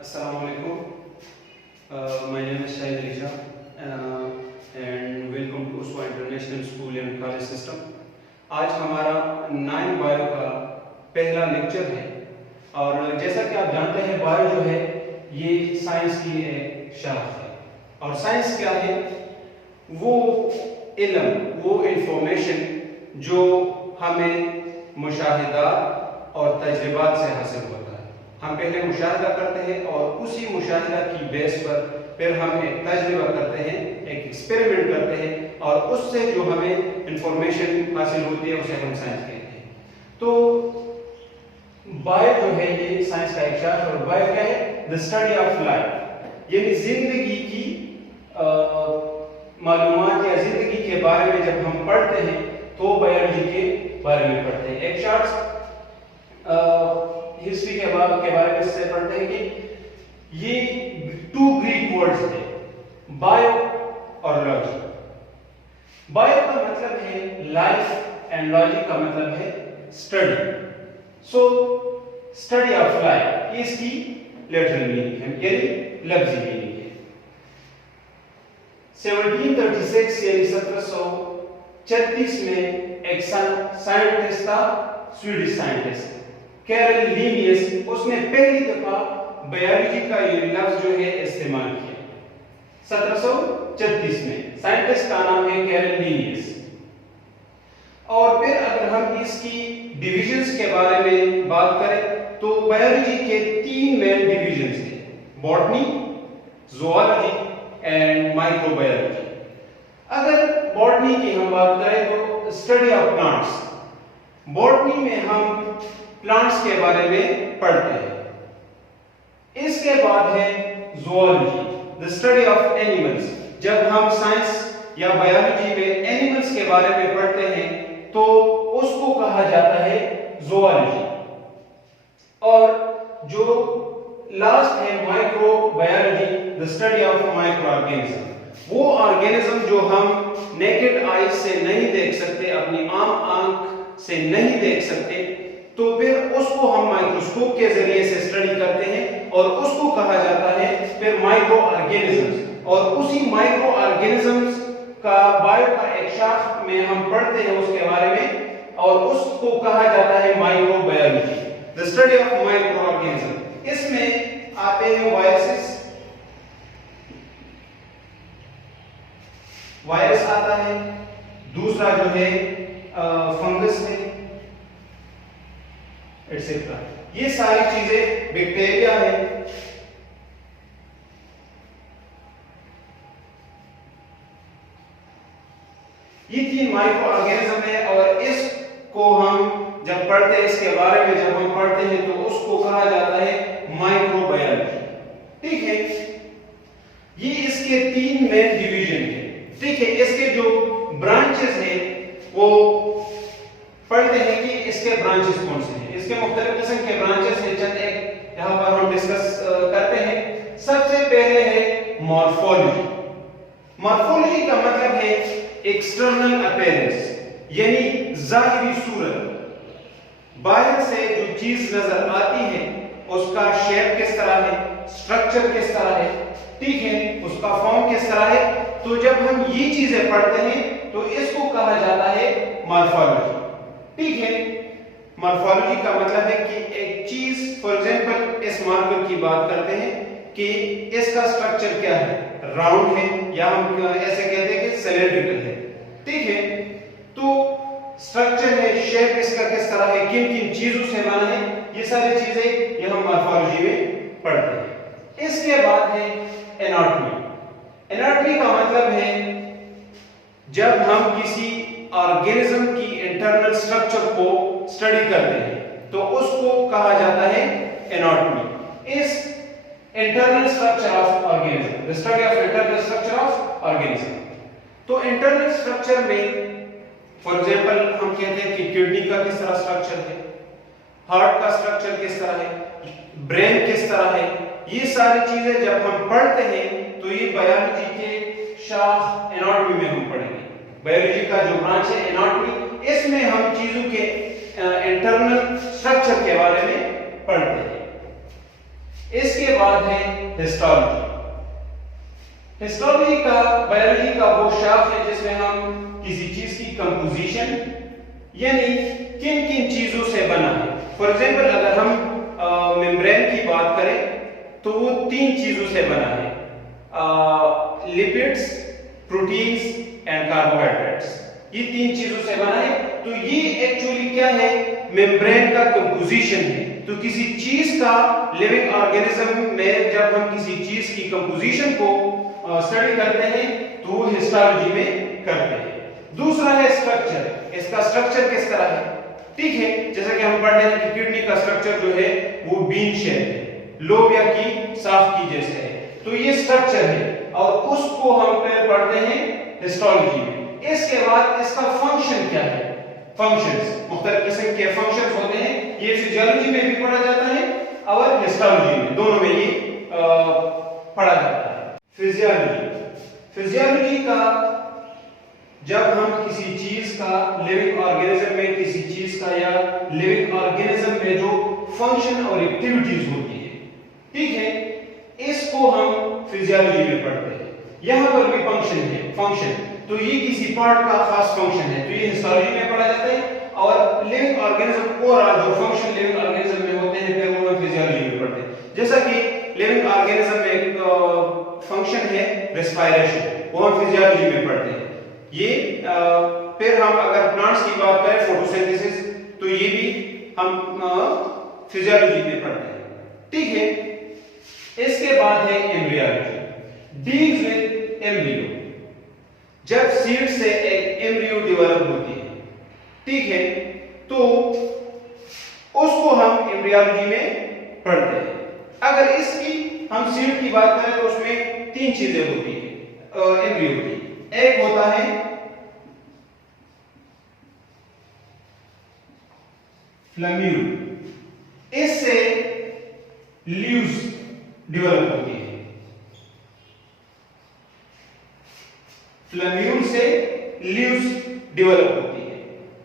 Assalamu alaikum. My name is Shahid Ali Shah and welcome to USWA International School and College System. आज हमारा 9 bio का पहला lecture है और जैसा कि आप जानते हैं बायो जो है ये साइंस की एक शाख है और साइंस क्या है? वो इल्म, वो इंफॉर्मेशन जो हमें मुशाहिदात और तजर्बात से हासिल होता है। हम पहले मुशाहिदा करते हैं और उसी मुशाहिदा की बेस पर फिर हम एक तजर्बा करते हैं, एक एक्सपेरिमेंट करते हैं और उससे जो हमें इंफॉर्मेशन हासिल होती है उसे हम साइंस कहते हैं। तो बायो जो है ये साइंस का एक शाखा और बायो क्या है? द स्टडी ऑफ लाइफ, यानी जिंदगी की मालूमात या जिंदगी के बारे में जब हम पढ़ते हैं तो बायोलॉजी के बारे में पढ़ते हैं। एक शॉर्ट हिस्ट्री के बारे में इससे पढ़ते हैं कि ये 2 ग्रीक वर्ड्स थे, बायो और लॉजी। बायो का मतलब है लाइफ एंड लॉजी का मतलब है study. So study of life ये इसकी लिटरल मीनिंग है, यानी लफ्जी मीनिंग है। 1736 यानी 1736 में एक साइंटिस्ट था, स्वीडिश साइंटिस्ट कैरल लीनियस, उसने पहली दफा बायोलॉजी का ये लफ्ज जो है इस्तेमाल किया 1736 में। साइंटिस्ट का नाम है कैरल लीनियस। और फिर अगर हम इसकी डिविजन्स के बारे में बात करें तो बायोलॉजी के 3 मेन डिविजन्स हैं, बॉटनी, ज़ूलॉजी एंड माइक्रोबायोलॉजी। अगर बॉटनी की हम बात करें तो स्टडी ऑफ प्लांट्स, बॉटनी में हम प्लांट्स के बारे में पढ़ते हैं। इसके बाद है zoology, the study of animals. जब हम साइंस या बायोलॉजी में एनिमल्स के बारे में पढ़ते हैं तो उसको कहा जाता है ज़ूलॉजी। और जो लास्ट है microbiology, the study of micro organism. वो ऑर्गेनिज्म जो हम नेकेड आई से नहीं देख सकते, अपनी आम आंख से नहीं देख सकते, तो फिर उसको हम माइक्रोस्कोप के जरिए से स्टडी करते हैं और उसको कहा जाता है फिर माइक्रो ऑर्गेनिजम्स। और उसी माइक्रो ऑर्गेनिजम्स का बायो का एक शाख में हम पढ़ते हैं उसके बारे में और उसको कहा जाता है microbiology, the study of micro organism. इसमें आते हैं वायरसेस, वायरस आता है, दूसरा जो है फंगस है, एटसेट्रा। ये सारी चीजें, बैक्टीरिया है, ये 3 माइक्रो ऑर्गेनिज्म है और इसको हम जब पढ़ते हैं, इसके बारे में जब हम पढ़ते हैं तो उसको कहा जाता है माइक्रोबायोलॉजी। ठीक है, ये इसके 3 मेन डिवीजन है। ठीक है, इसके जो ब्रांचेस हैं वो पढ़ते हैं कि इसके ब्रांचेस कौन से हैं। इसके मुख्तलिफ किस्म के ब्रांचेस हैं, चंद एक यहां पर हम डिस्कस करते हैं। सबसे पहले है मॉर्फोलॉजी। मॉर्फोलॉजी का मतलब है एक्सटर्नल अपीयरेंस, यानी जाहिरी सूरत। बाहर से जो चीज नजर आती है उसका शेप किस तरह है, स्ट्रक्चर किस तरह है, ठीक है, उसका फॉर्म किस तरह है। तो जब हम ये चीजें पढ़ते हैं तो इसको कहा जाता है मॉर्फोलॉजी। ठीक है, मॉर्फोलॉजी का मतलब है कि एक चीज, फॉर एग्जांपल इस मार्कर की बात करते हैं कि इसका स्ट्रक्चर क्या है, राउंड है या हम ऐसे कहते हैं कि सिलेंड्रिकल है। ठीक है, तो स्ट्रक्चर है, शेप इसका किस तरह है, किन किन चीजों से बना है, ये सारी चीजें ये हम मॉर्फोलॉजी में पढ़ते हैं। इसके बाद है एनाटॉमी। एनाटॉमी का मतलब है जब हम किसी ऑर्गेनिज्म की इंटरनल स्ट्रक्चर को स्टडी करते हैं तो उसको कहा जाता है एनाटॉमी। इस internal structure of organism, the study of internal structure of organism. तो इंटरनल स्ट्रक्चर में फॉर एग्जांपल हम कहते हैं कि किडनी का किस तरह स्ट्रक्चर है, हार्ट का स्ट्रक्चर किस तरह है, ब्रेन किस तरह है। ये सारी चीजें जब हम पढ़ते हैं तो ये बायोलॉजी के शाख एनाटॉमी में हम पढ़ेंगे। बायोलॉजी का जो ब्रांच है एनाटॉमी, इसमें हम चीजों के इंटरनल स्ट्रक्चर के बारे में पढ़ते हैं। इसके बाद बाद है हिस्टोलॉजी। हिस्टोलॉजी का बायोलॉजी का वो शाख है जिसमें हम किसी चीज की कंपोजिशन यानी किन किन चीजों से बना है। फॉर एग्जांपल अगर हम मेम्ब्रेन की बात करें तो वो 3 चीजों से बना है, लिपिड्स, प्रोटीन्स एंड कार्बोहाइड्रेट्स। ये 3 चीजों से बना है। तो ये एक्चुअली क्या है, मेम्ब्रेन का कंपोजिशन है। तो किसी चीज का लिविंग ऑर्गेनिज्म में जब हम किसी चीज की कंपोजिशन को स्टडी करते हैं तो वो हिस्टोलॉजी में करते हैं। दूसरा है स्ट्रक्चर। इसका स्ट्रक्चर किस तरह है, ठीक है, जैसा कि हम पढ़ रहे हैं कि किडनी का स्ट्रक्चर जो है वो बीन शेप है, लोबिया की साफ की जैसे है। तो ये स्ट्रक्चर है और उसको हम फिर पढ़ते हैं हिस्टोलॉजी में। इसके बाद इसका फंक्शन क्या है, फंक्शंस, मुख्तलिफ किस्म के फंक्शंस होते हैं। ये फिजियोलॉजी में भी पढ़ा जाता है और हिस्टोलॉजी में, दोनों में ये पढ़ा जाता है। फिजियोलॉजी, फिजियोलॉजी का जब हम किसी चीज का लिविंग ऑर्गेनिज्म में किसी चीज का या लिविंग ऑर्गेनिज्म में जो फंक्शन और एक्टिविटीज होती है, ठीक है, इसको हम फिजियोलॉजी में पढ़ते हैं। यहां पर भी फंक्शन है, फंक्शन, तो ये किसी पार्ट का खास फंक्शन है, तो ये हिस्टोलॉजी में पढ़ा जाता है। और लिविंग ऑर्गेनिज्म ओवरऑल जो फंक्शन लिविंग ऑर्गेनिज्म में होते हैं फिर वो हम फिजियोलॉजी में पढ़ते हैं। जैसा कि लिविंग ऑर्गेनिज्म में एक फंक्शन है रेस्पिरेशन, वो हम फिजियोलॉजी में पढ़ते हैं। ये फिर हम अगर प्लांट्स की बात करें फोटोसिंथेसिस, तो ये भी हम फिजियोलॉजी में पढ़ते हैं, ठीक है। इसके बाद है एम्ब्रियोलॉजी, डील्स विद एम्ब्रियो। जब सीड से एक एम्ब्रियो डेवलप होती है, ठीक है, तो उसको हम एम्ब्रियोलॉजी में पढ़ते हैं। अगर इसकी हम सीड की बात करें तो उसमें 3 चीजें होती है एम्ब्रियो की। एक होता है फ्लैम्यूल, इससे लीव्स डेवलप होती है, फ्लैम्यूल से लीव्स डेवलप होती है।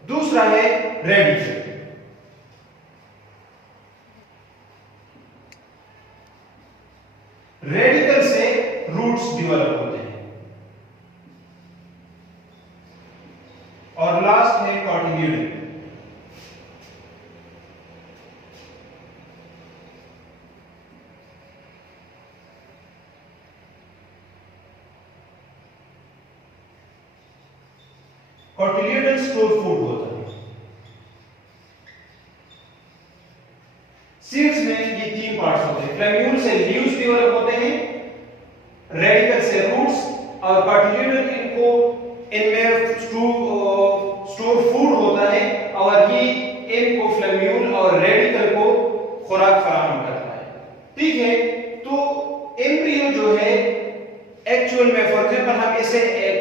दूसरा है रेडिकल, रेडिकल से रूट्स डेवलप होते हैं। और लास्ट है कॉटिल्यूडन। कॉटिल्यूडन स्टोर फूड होता है। सीड्स में ये 3 पार्ट्स होते हैं, फ्लैम्यूल से लीव्स डेवलप होते हैं, रेडिकल से रूट्स, और कॉटिल्यूडन इनमें स्टोर फूड होता है और ये इनको फ्लैम्यूल और रेडिकल को खुराक फराहम करता है, ठीक है। तो एम्ब्रियो जो है एक्चुअल में, फॉर एग्जांपल हम इसे एक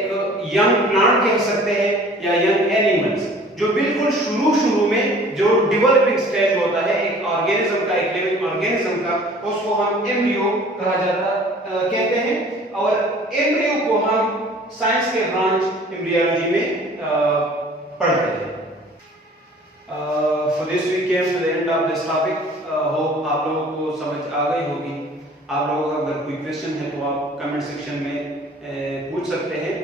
यंग प्लांट कह सकते हैं या यंग एनिमल्स, जो बिल्कुल शुरू में जो डेवलपिंग स्टेज होता है एक ऑर्गेनिज्म का, एक लिविंग ऑर्गेनिज्म का, उसको हम एम्ब्रियो कहा जाता कहते हैं। और एम्ब्रियो को हम साइंस के ब्रांच एम्ब्रियोलॉजी में पढ़ते हैं। For this we came to the end of this topic. Hope आप लोगों को समझ आ गई होगी। आप लोगों का अगर कोई क्वेश्चन है तो आप कमेंट सेक्शन में पूछ सकते हैं।